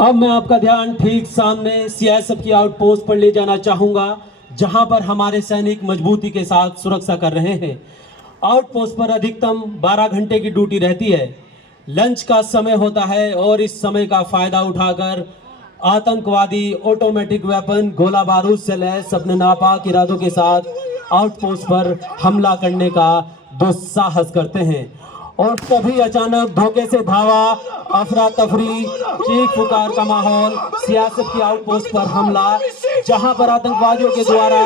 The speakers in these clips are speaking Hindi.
अब मैं आपका ध्यान ठीक सामने सीआईएसएफ की आउटपोस्ट पर ले जाना चाहूंगा, जहां पर हमारे सैनिक मजबूती के साथ सुरक्षा कर रहे हैं। आउटपोस्ट पर अधिकतम 12 घंटे की ड्यूटी रहती है। लंच का समय होता है और इस समय का फायदा उठाकर आतंकवादी ऑटोमेटिक वेपन गोला बारूद से लैस अपने नापाक इरादों के साथ आउटपोस्ट पर हमला करने का दुस्साहस करते हैं। और तभी अचानक धोखे से धावा, अफरा तफरी, चीख पुकार का माहौल, सीआईएसएफ की आउटपोस्ट पर हमला, जहां पर आतंकवादियों के द्वारा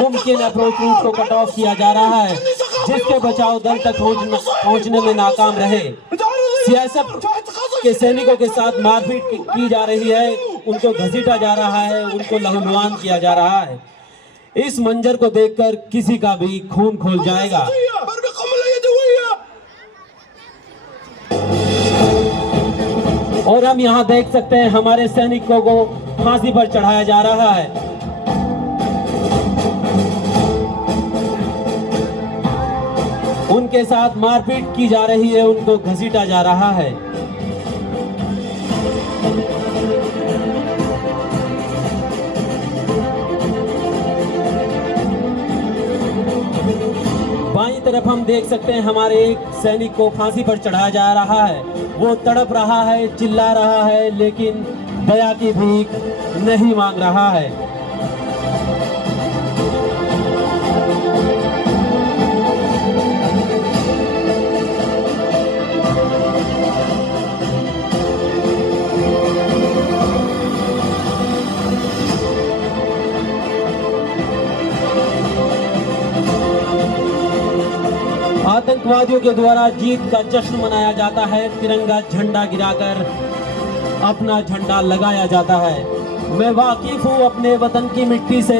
मुमकिन अप्रोच रूट को कट ऑफ किया जा रहा है, जिसके बचाव दल तक पहुंचने में नाकाम रहे। सीआईएसएफ के सैनिकों के साथ मारपीट की जा रही है, उनको घसीटा जा रहा है, उनको लहूलुहान किया जा रहा है। इस मंजर को देखकर किसी का भी खून खौल जाएगा। और हम यहाँ देख सकते हैं हमारे सैनिकों को फांसी पर चढ़ाया जा रहा है। उनके साथ मारपीट की जा रही है, उनको घसीटा जा रहा है। बाईं तरफ हम देख सकते हैं हमारे एक सैनिक को फांसी पर चढ़ाया जा रहा है। वो तड़प रहा है, चिल्ला रहा है, लेकिन दया की भीख नहीं मांग रहा है। आतंकवादियों के द्वारा जीत का जश्न मनाया जाता है, तिरंगा झंडा गिराकर अपना झंडा लगाया जाता है। मैं वाकिफ हूँ अपने वतन की मिट्टी से,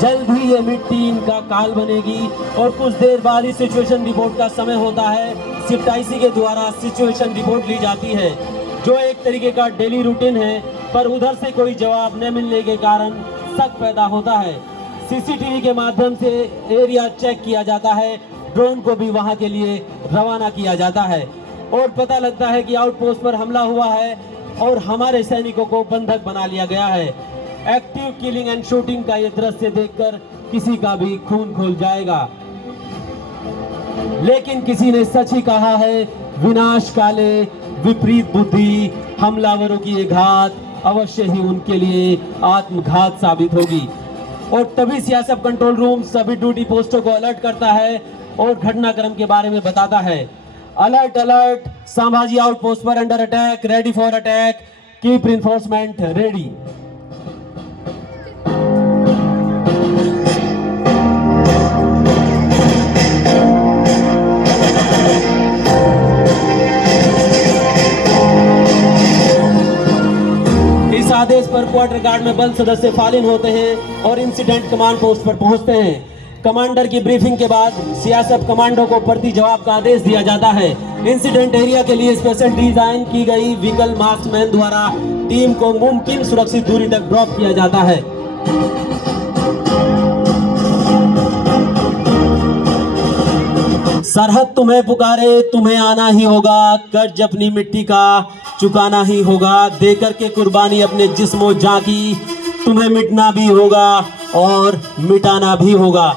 जल्द ही ये मिट्टी इनका काल बनेगी। और कुछ देर बाद ही सिचुएशन रिपोर्ट का समय होता है। सिटाईसी के द्वारा सिचुएशन रिपोर्ट ली जाती है, जो एक तरीके का डेली रूटीन है, पर उधर से कोई जवाब न मिलने के कारण शक पैदा होता है। सीसीटीवी के माध्यम से एरिया चेक किया जाता है, ड्रोन को भी वहां के लिए रवाना किया जाता है और पता लगता है कि आउटपोस्ट पर हमला हुआ है और हमारे सैनिकों को बंधक बना लिया गया है। एक्टिव किलिंग एंड शूटिंग का ये दृश्य देखकर किसी का भी खून खौल जाएगा। लेकिन किसी ने सच ही कहा है, विनाश काले विपरीत बुद्धि, हमलावरों की ये घात अवश्य ही उनके लिए आत्मघात साबित होगी। और तभी सीआईएसएफ कंट्रोल रूम सभी ड्यूटी पोस्टों को अलर्ट करता है और घटनाक्रम के बारे में बताता है। अलर्ट अलर्ट, संभाजी आउटपोस्ट पर under attack, ready for attack, keep reinforcement ready. इस आदेश पर क्वार्टर गार्ड में बल सदस्य फालिन होते हैं और इंसिडेंट कमांड पोस्ट पर पहुंचते हैं। कमांडर की ब्रीफिंग के बाद सीआईएसएफ कमांडो को प्रति जवाब का आदेश दिया जाता है। इंसिडेंट एरिया के लिए स्पेशल डिजाइन की गई व्हीकल मार्क्समैन द्वारा टीम को मुमकिन सुरक्षित दूरी तक ड्रॉप किया जाता है। सरहद तुम्हें पुकारे, तुम्हें आना ही होगा, कर्ज अपनी मिट्टी का चुकाना ही होगा, देकर के कुर्बानी अपने जिस्मो जान की, तुम्हें मिटना भी होगा और मिटाना भी होगा।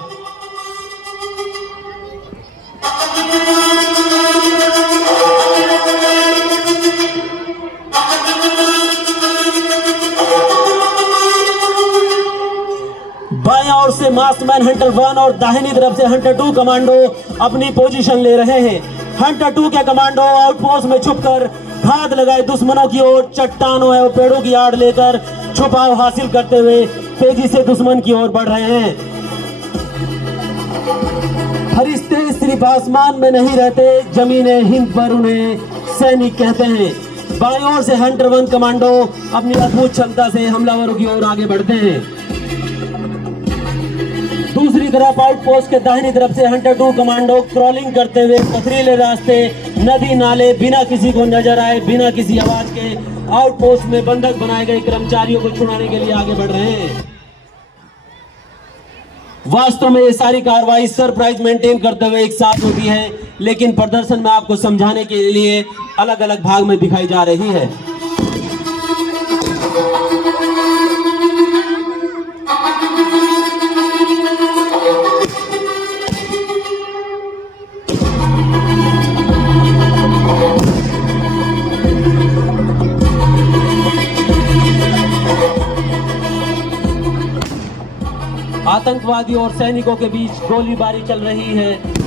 बाएं ओर से मास्कमैन हंटर 1 और दाहिनी तरफ से हंटर 2 कमांडो अपनी पोजीशन ले रहे हैं। हंटर 2 के कमांडो आउटपोस्ट में छुपकर घात लगाए दुश्मनों की ओर चट्टानों और पेड़ों की आड़ लेकर छुपाव हासिल करते हुए तेजी से दुश्मन की ओर बढ़ रहे हैं। फरिश्ते सिर्फ आसमान में नहीं रहते, जमीने हिंद पर उन्हें सैनिक कहते हैं। बाईं ओर से हंटर 1 कमांडो अपनी अद्भुत क्षमता से हमलावरों की ओर आगे बढ़ते हैं। दूसरी तरफ आउटपोस्ट के दाहिनी तरफ से हंटर 2 कमांडो क्रॉलिंग करते हुए पथरीले रास्ते, नदी नाले, बिना किसी को नजर आए, बिना किसी आवाज के आउटपोस्ट में बंधक बनाए गए कर्मचारियों को छुड़ाने के लिए आगे बढ़ रहे हैं। वास्तव में ये सारी कार्रवाई सरप्राइज मेंटेन करते हुए एक साथ होती है, लेकिन प्रदर्शन में आपको समझाने के लिए अलग अलग भाग में दिखाई जा रही है। आतंकवादियों और सैनिकों के बीच गोलीबारी चल रही है।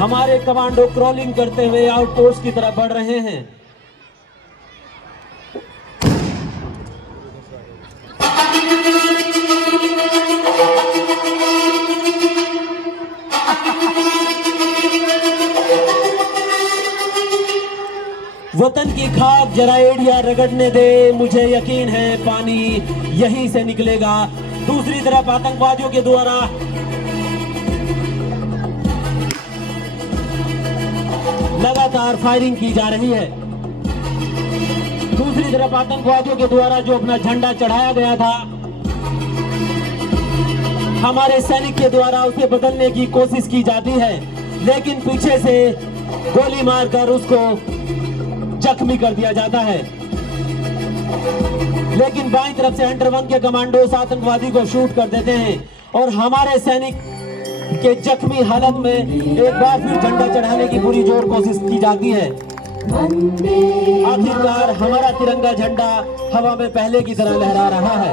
हमारे कमांडो क्रॉलिंग करते हुए आउटपोस्ट की तरफ बढ़ रहे हैं। वतन की खाक जरा एड़िया रगड़ने दे, मुझे यकीन है पानी यहीं से निकलेगा। दूसरी तरफ आतंकवादियों के द्वारा लगातार फायरिंग की जा रही है। दूसरी तरफ आतंकवादियों के द्वारा जो अपना झंडा चढ़ाया गया था, हमारे सैनिक के द्वारा उसे बदलने की कोशिश की जाती है, लेकिन पीछे से गोली मारकर उसको जख्मी कर दिया जाता है। लेकिन बाईं तरफ से हंटर वन के कमांडोस आतंकवादी को शूट कर देते हैं और हमारे सैनिक के जख्मी हालत में एक बार फिर झंडा चढ़ाने की पूरी जोर कोशिश की जाती है। आखिरकार हमारा तिरंगा झंडा हवा में पहले की तरह लहरा रहा है।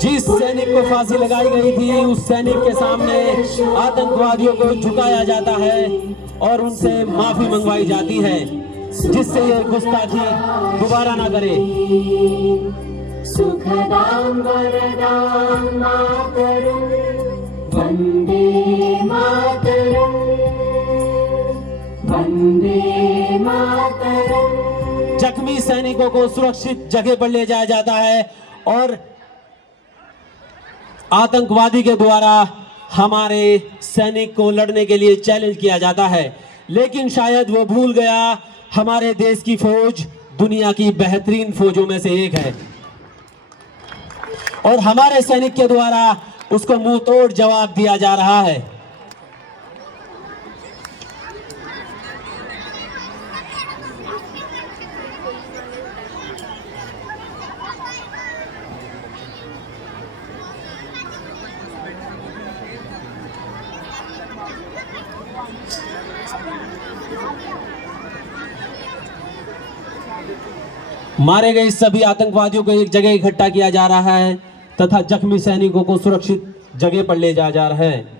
जिस सैनिक को फांसी लगाई गई थी, उस सैनिक के सामने आतंकवादियों को झुकाया जाता है और उनसे माफी मंगवाई जाती है, जिससे ये गुस्ताखी दोबारा ना करे। सुखदां वरदां मातरं वंदे मातरं वंदे मातरं। जख्मी सैनिकों को सुरक्षित जगह पर ले जाया जाता है और आतंकवादी के द्वारा हमारे सैनिक को लड़ने के लिए चैलेंज किया जाता है, लेकिन शायद वो भूल गया हमारे देश की फौज दुनिया की बेहतरीन फौजों में से एक है और हमारे सैनिक के द्वारा उसको मुंह तोड़ जवाब दिया जा रहा है। मारे गए सभी आतंकवादियों को एक जगह इकट्ठा किया जा रहा है तथा जख्मी सैनिकों को सुरक्षित जगह पर ले जाया जा रहा है।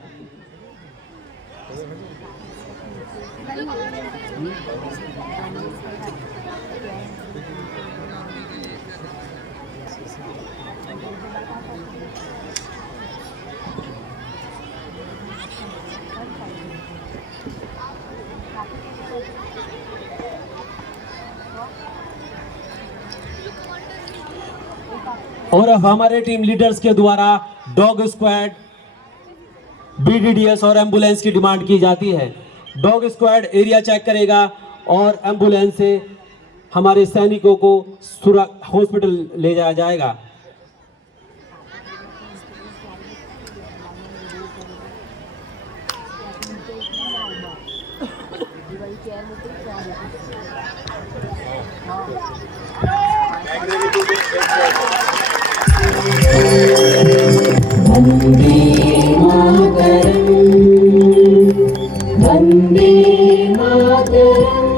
और अब हमारे टीम लीडर्स के द्वारा डॉग स्क्वाड, बीडीडीएस और एम्बुलेंस की डिमांड की जाती है। डॉग स्क्वाड एरिया चेक करेगा और एम्बुलेंस से हमारे सैनिकों को हॉस्पिटल ले जाया जाएगा। वंदे मातरम, वंदे मातरम।